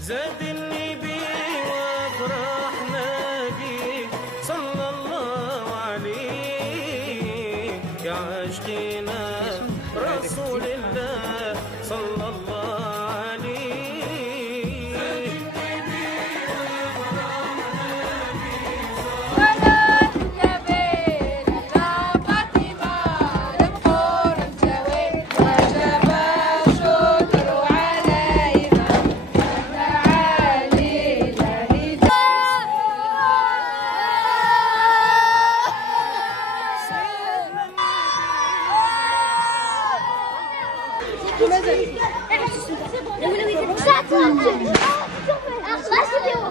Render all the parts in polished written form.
زاد النبي وافرحنا بيه صلى الله عليه يا عاشقينا رسول الله صلى الله عليه.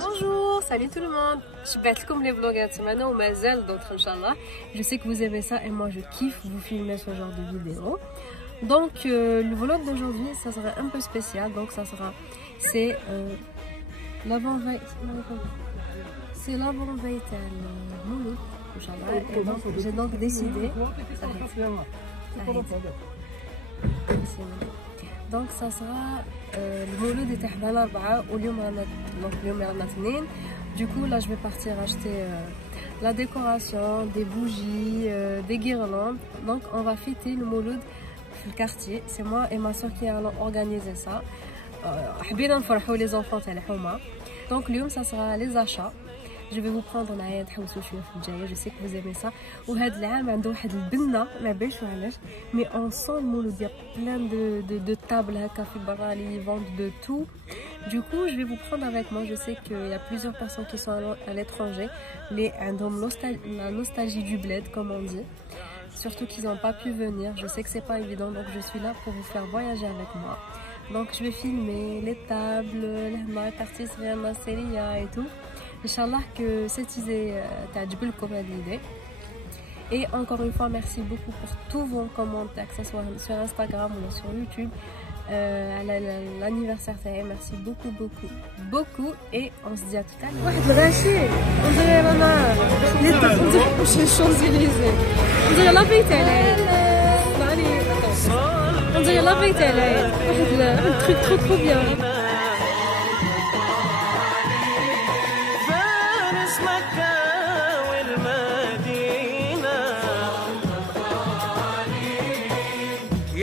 Bonjour, salut tout le monde. Je vais comme les vlogs maintenant, mais d'autres Inch'Allah. Je sais que vous aimez ça et moi je kiffe vous filmer ce genre de vidéo. Donc le vlog d'aujourd'hui ça sera un peu spécial. Donc ça sera c'est l'avant-veille. C'est l'avant-veille Mouloud Inch'Allah. Et donc j'ai donc décidé. Donc ça sera le Mouloud est à l'Arba'a ou le Yom. Du coup là je vais partir acheter la décoration, des bougies, des guirlandes. Donc on va fêter le Mouloud dans le quartier. C'est moi et ma soeur qui allons organiser ça. Les enfants donc le ça sera les achats. Je vais vous prendre معايا تحوسوا شويه في الجايه. Je sais que vous aimez ça. وهذا العام عنده واحد البنه ما باش علاش mais on sent le Mouloud, il y a plein de tables هكا في برا اللي vendent de tout. Du coup je vais vous prendre avec moi. Je sais qu'il y a plusieurs personnes qui sont à l'étranger mais عندهم la nostalgie du bled comme on dit. Surtout qu'ils n'ont pas pu venir. Je sais que c'est pas évident donc je suis là pour vous faire voyager avec moi. Donc je vais filmer les tables, les quartiers la série et tout. Inch'Allah que cette idée t'ajoute l'idée. Et encore une fois merci beaucoup pour tous vos commentaires que ce soit sur Instagram ou sur YouTube à l'anniversaire taïe. Merci beaucoup et on se dit à tout à l'heure. واحد الغاشي on dirait maman on dirait chez Champs-Élysées on dirait la fête on dirait la fête un truc trop bien.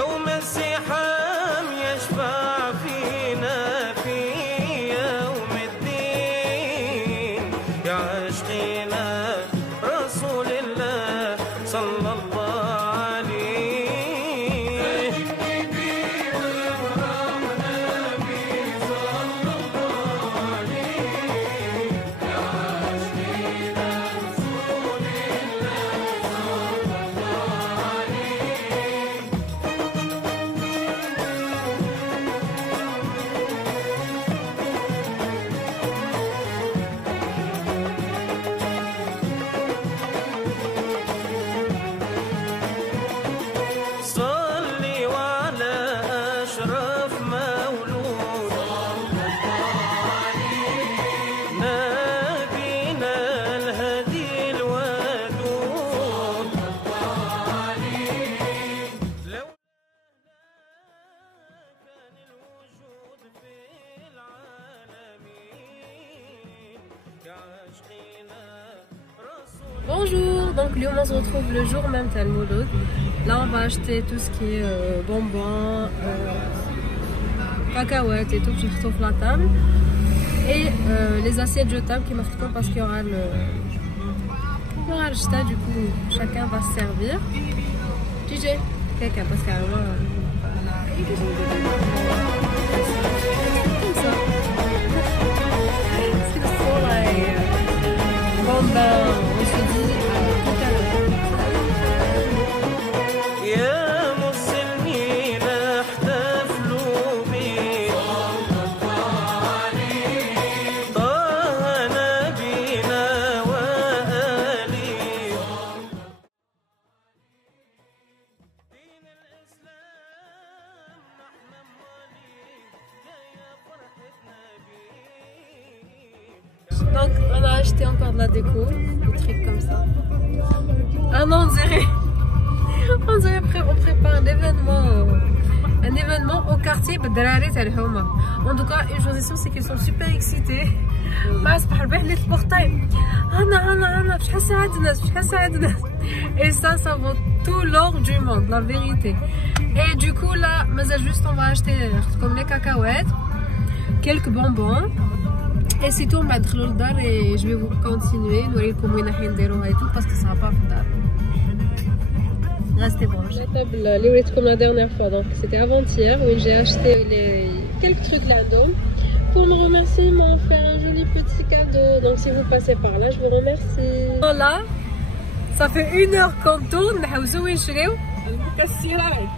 يوم الزحام يشفع فينا في يوم الدين يا عاشقينا رسول الله صلى الله عليه. Bonjour, donc on se retrouve le jour même à Mouloud. Là on va acheter tout ce qui est bonbons, cacahuètes et tout que je trouve la table. Et les assiettes jetables qui m'affectent parce qu'il y aura le jeté, du coup chacun va se servir. DJ, quelqu'un parce qu'à moi comme ça. C'est trop bon ben on se dit tout à l'heure. Donc on a acheté encore de la déco, des trucs comme ça. Ah non, on dirait on prépare l'événement un événement au quartier بالدراري تاع الحومه. En tout cas, une chose est sûre, c'est qu'ils sont super excités. ما صبح البارح ليت البورطاي انا شحال ساعد الناس شحال ساعد الناس. Et ça vaut tout l'or du monde, la vérité. Et du coup là, مازال juste on va acheter comme les cacahuètes, quelques bonbons. Et c'est tout, on va ندخلوا للدار et je vais vous continuer نوريكم وين راح نديروها et tout parce que ça va pas في الدار. Restez branchés. La table, les وريتكم comme la dernière fois, donc c'était avant-hier où j'ai acheté quelques trucs là-dedans. Pour me remercier, ils m'ont offert un joli petit cadeau. Donc si vous passez par là, je vous remercie. Voilà, ça fait 1 heure qu'on tourne. نحوسوا ونشريو المكسرات.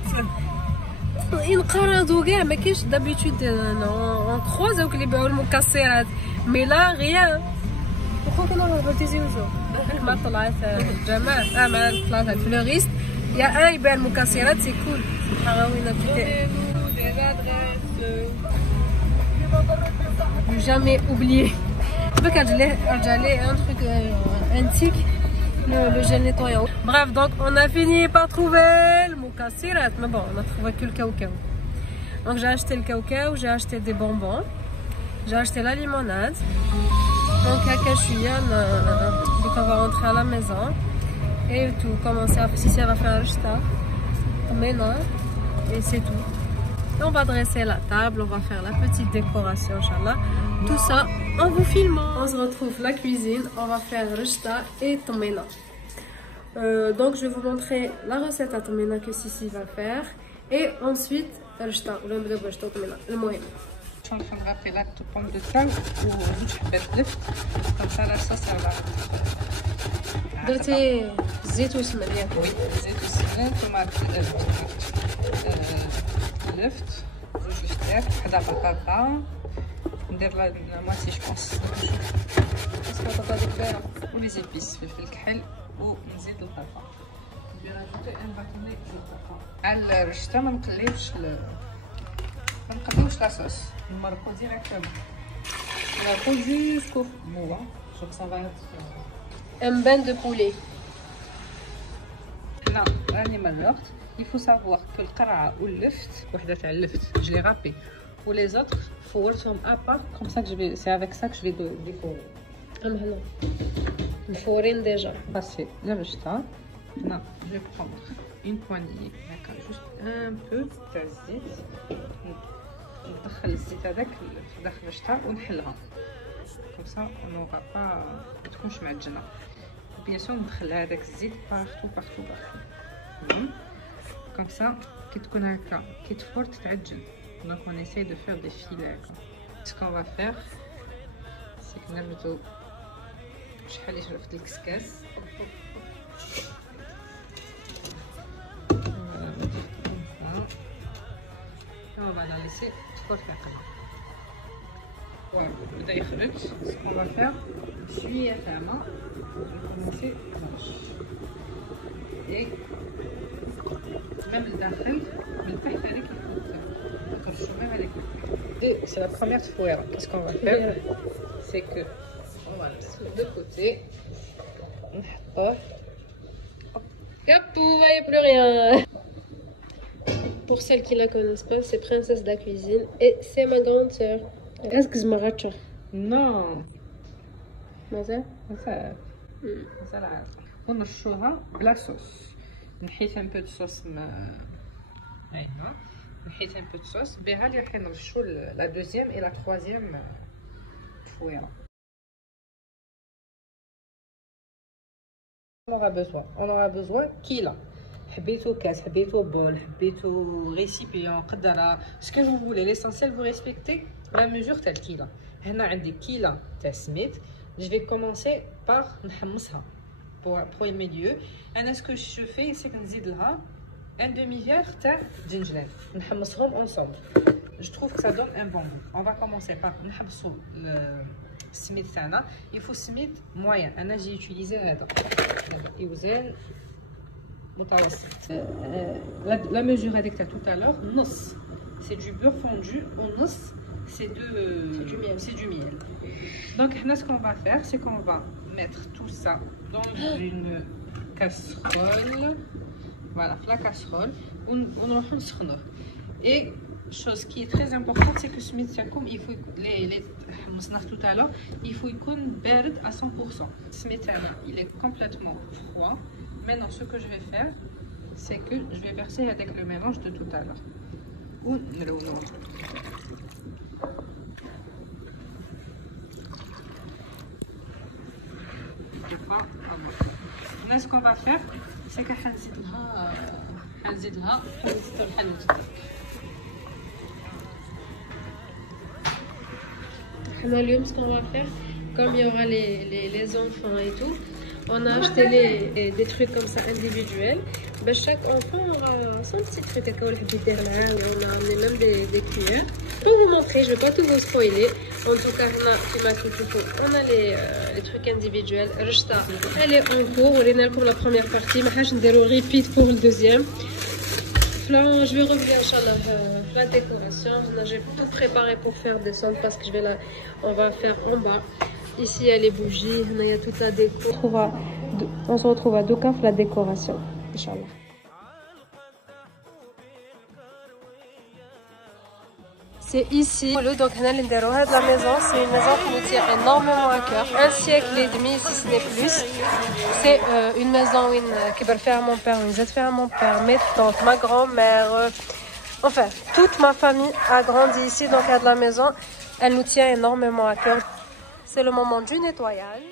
ينقرضوا كاع ما كاينش دابيتود اون كروز هاوك اللي يبيعوا المكسرات مي لا غيان. واخا كنروحو تيزيوزو ما طلعت الجماعة مع طلعت الفلوريست يا ان يبيع المكسرات سي كول. حراوينا jamais oublié. J'allais un truc antique, le gel nettoyant. Bref, donc on a fini par trouver le mokassirat, mais bon, on a trouvé que le cacao. Donc j'ai acheté le cacao, j'ai acheté des bonbons, j'ai acheté la limonade. Donc on va rentrer à la maison et tout commencer à si ça va faire un rechta, maintenant et c'est tout. On va dresser la table, on va faire la petite décoration, Inch'Allah. Tout ça en vous filmant. On se retrouve la cuisine, on va faire rechta et tomena. Donc je vais vous montrer la recette à tomena que Sissi va faire. Et ensuite, rechta. On va faire rechta tomena. Le moyen. Je vais faire la pomme de terre ou je vais faire comme ça la sauce elle va. درتي زيت وسمن ياك؟ وي زيت وسمن طماط لفت زوج فطير وحده بطاطا ندير لا مواسي جوبونس بطاطا دي كبيرة ولي زيبيس فلفل كحل ونزيد القرفه ندير راجوتي ان باكوني دو القرفه. على الرشته ما نقليوش لاصوص نمرقو ديريكتومون نمرقو جوسكو موا شوف ça va être un bain de poulet. هنا راني مرقت. Il faut savoir que القرعه واللفت وحده تاع اللفت je l'ai râpé ou les autres فورتهم à part comme ça que je vais c'est avec ça que je vais décorer. هنا مفورين déjà. Passer la rechta. هنا je vais prendre une poignée هكا juste un peu تاع الزيت ندخل الزيت هذاك داخل الرشته ونحلها comme ça on n'aura pas ما تكونش معجنه. bien sûr ندخل هذاك الزيت partout comme ça كي تكون هكا كي تفور تتعجن. donc on essaye de faire des filets. ce qu'on va faire c'est que نبدو شحال يشرفت الكسكاس on va la laisser تفور تاعنا. بدا يخرج. ce qu'on va faire شويه تاع ماء ونكومونسي نرش et même الداخل من تحت هذيك نرشو même avec et c'est la première fois. qu'est-ce qu'on va faire c'est que on va le mettre de côté نحطوه Capou, il n'y a plus rien. Pour celles qui la connaissent pas, c'est Princesse de la cuisine et c'est ma grande sœur. Est-ce que je me rate? non مازال؟ مازال ونرشوها بلا صوص. نحيت ان بو دو صوص هايها نحيت ان بو دو صوص بها اللي راح نرشو لا دوزيام اي لا تروازيام فويره. on aura besoin كيله. حبيتو كاس حبيتو بول حبيتو ريسيبيون قدره سكو vous voulez l'essentiel vous respectez la mesure تاع الكيله. هنا عندي كيله تاع السميد. je vais commencer par نحمصها premier lieu. انا ce que je fais c'est que نزيد لها un demi-verre تاع جنجلان نحمصهم ensemble. je trouve que ça donne un bon goût. on va commencer par نحمصوا السميد تاعنا. il faut سميد moyen. انا جي utiliser هذا يوزن متوسط. la mesure هذيك تاع tout à l'heure نص c'est du beurre fondu ونص c'est du miel. donc là ce qu'on va faire c'est qu'on va mettre tout ça dans une casserole. voilà la casserole ونروحو نسخنوه. Et chose qui est très importante, c'est que ce médecin, comme il faut les tout à l'heure, il faut qu'on berde à 100%. Ce médecin-là, il est complètement froid. Maintenant, ce que je vais faire, c'est que je vais verser avec le mélange de tout à l'heure. Là, ce qu'on va faire, c'est que ce qu'on va faire, comme il y aura les enfants et tout, on a acheté des trucs comme ça individuels. Ben, chaque enfant aura son petit truc. On a amené même des cuillères. Pour vous montrer, je ne vais pas tout vous spoiler. En tout cas, on a les trucs individuels. Elle est en cours. On est pour la première partie. Je vais repeat pour le deuxième. Là, je vais revenir Inch'Allah la décoration. J'ai tout préparé pour faire descendre parce que on va faire en bas. Ici, il y a les bougies, il y a toute la déco. On se retrouve à Doukaf, la décoration, Inch'Allah. C'est ici, donc la maison, c'est une maison qui nous tient énormément à cœur. 1 siècle et demi, si ce n'est plus. C'est une maison qui va faire à mon père, une fait à mon père, mes tantes, ma grand-mère. Enfin, toute ma famille a grandi ici, donc à la maison. Elle nous tient énormément à cœur. C'est le moment du nettoyage.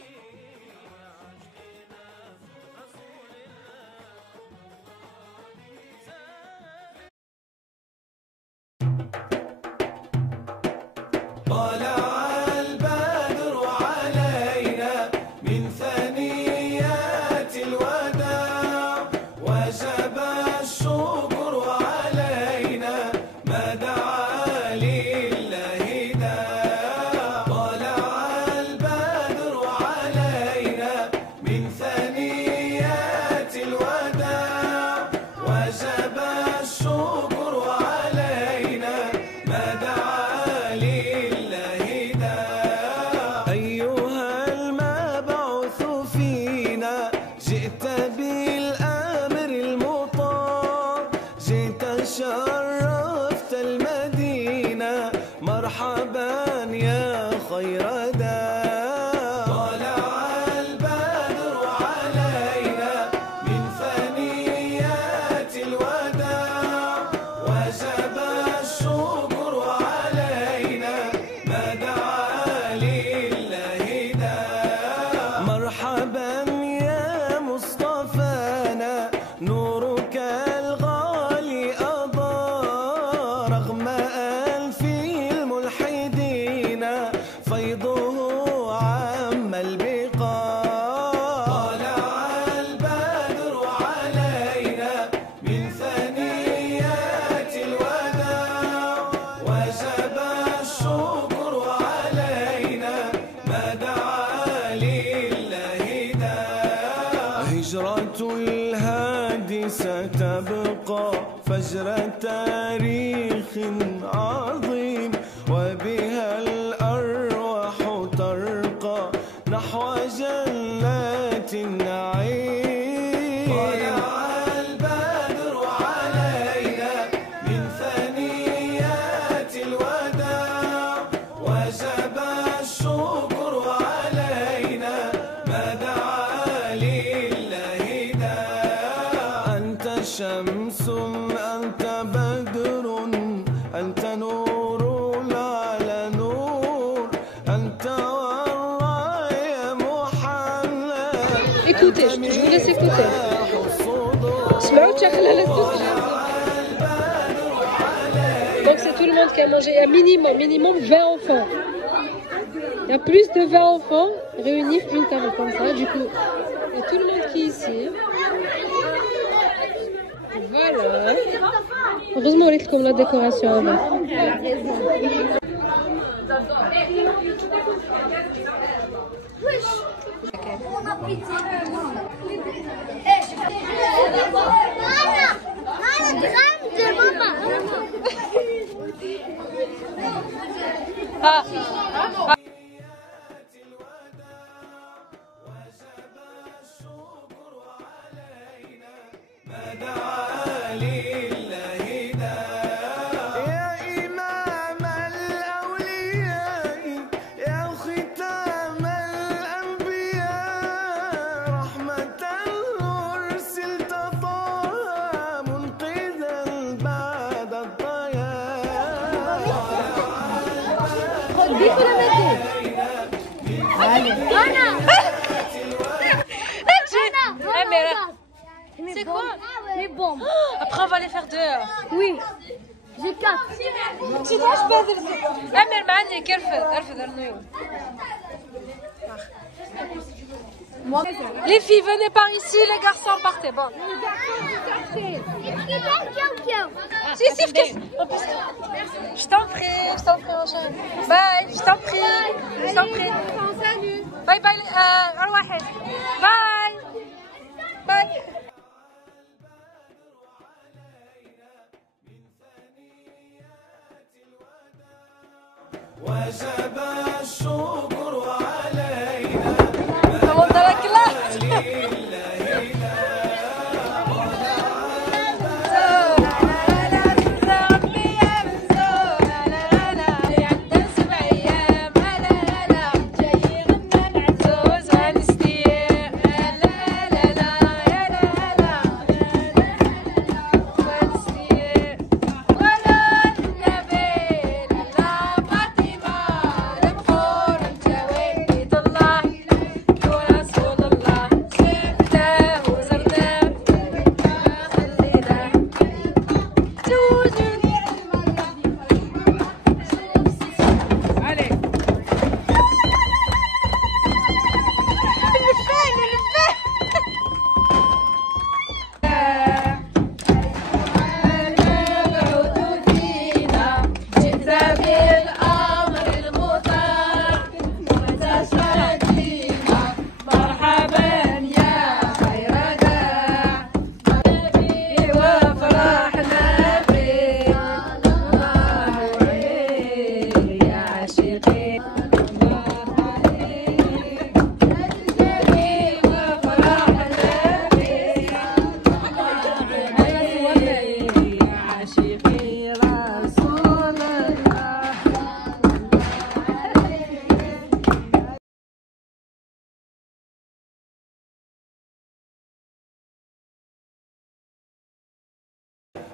ستبقى فجر تاريخ عظيم وبها الأرواح ترقى نحو جنات النعيم طلع البدر علينا من ثنيات الوداع وجب الشكر علينا ما دعا لله داع أنت شمس أنت بدر أنت نور على نور أنت والراية محمد. Écoutez, je vous laisse écouter. Donc c'est tout le monde qui a mangé. Il y a minimum 20 enfants. Il y a plus de 20 enfants réunis une table comme ça. Du coup, il y a tout le monde qui est ici. Voilà. Heureusement, on est comme la décoration avant. fait bombes. quoi? Les bombes. Après, on va les faire dehors. Oui. J'ai 4. كيفاش بادرتي؟ أمير معاني ارفد النيو. Les filles, venez par ici, les garçons, partez. Bon. Si, je t'en prie, mon chéri. Bye, je t'en prie. Bye bye, الواحد. Bye. Bye. وجب الشكر علينا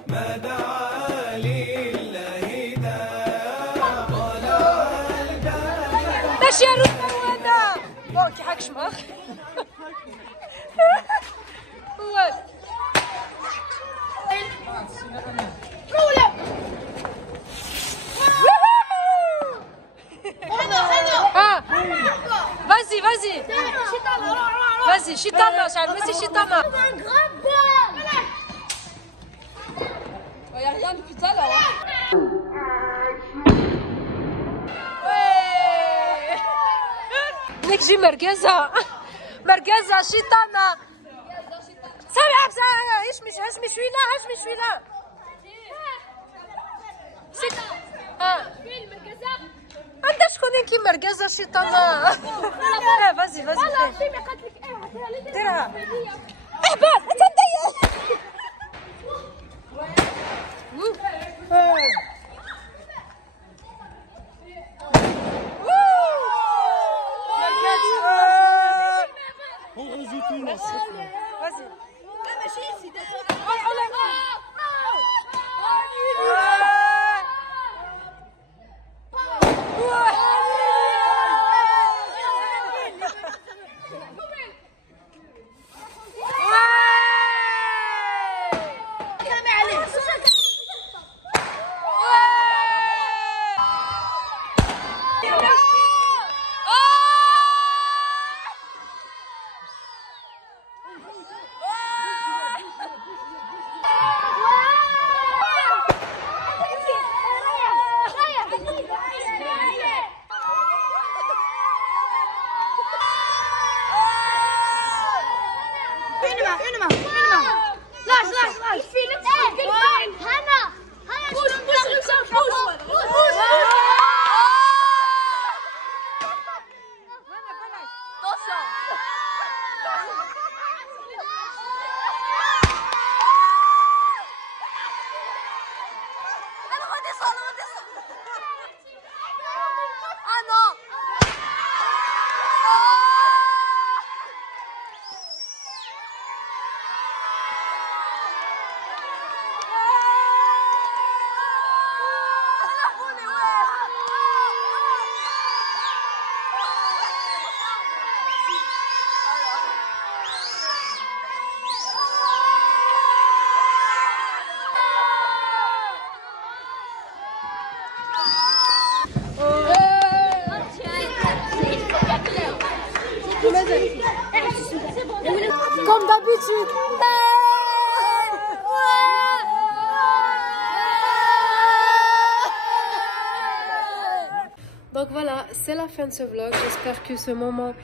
ما دعا لله داع ماشي يا رونا بون كي حق شماغ Vas-y, Chitana, vas-y, Chitana. Il n'y a rien depuis tout à l'heure. نكجي مركزة شيطانة سامع هشمي شويلة عندها شكون كي مركزة شيطانة فازي ديرها اهبط تضيق Vas-y. Comme d'habitude. Donc voilà, c'est la fin de ce vlog. J'espère que ce moment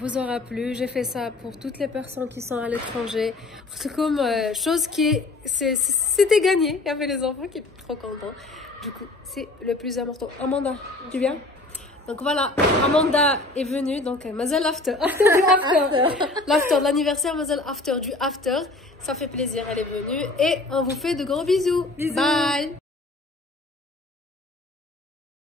vous aura plu. J'ai fait ça pour toutes les personnes qui sont à l'étranger. C'est comme chose qui c'était gagné. Il y avait les enfants qui étaient trop contents. Du coup, c'est le plus important. Amanda, tu viens? Donc voilà, Amanda est venue. Donc Mazel After. L'after de l'anniversaire, Mazel After du After. Ça fait plaisir, elle est venue. Et on vous fait de gros bisous. Bye.